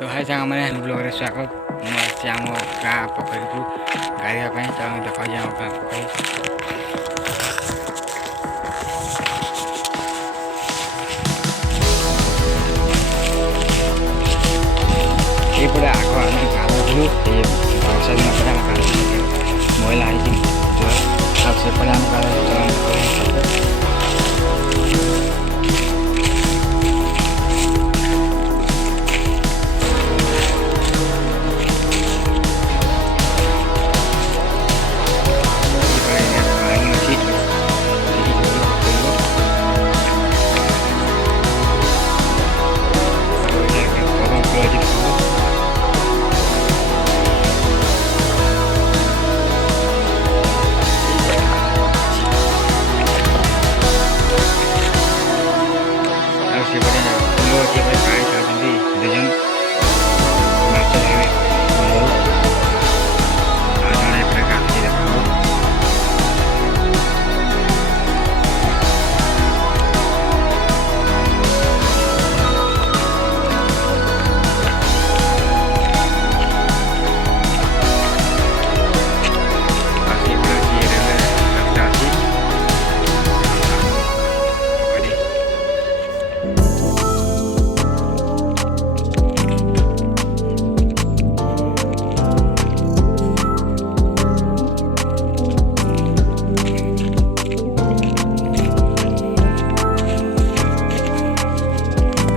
तो हाय सांग मैंने ब्लॉग रे स्वागत मैं आम गाँ पोखरी को गाधोवाई चलो देखा आम गाँ पोखरी ये आग आम गाधुलु वर्षा दिन पर आम गाधुलु मैला होपटे आम गाधुलु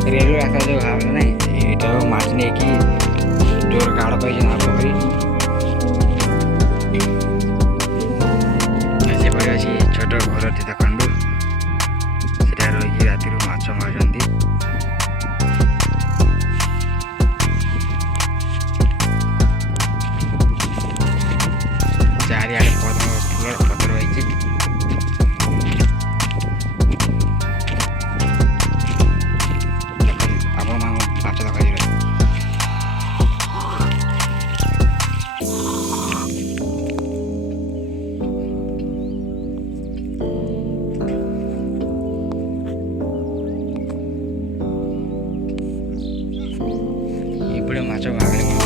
रेलवे रास्ता जो घाट नहीं ये माछ नहीं कि जोर काढ़ पाई ना पोखरी ऐसे पर अच्छी छोट घर देखु से रही राति माछ मार चारिआडे फूल पतर रही माछ भागले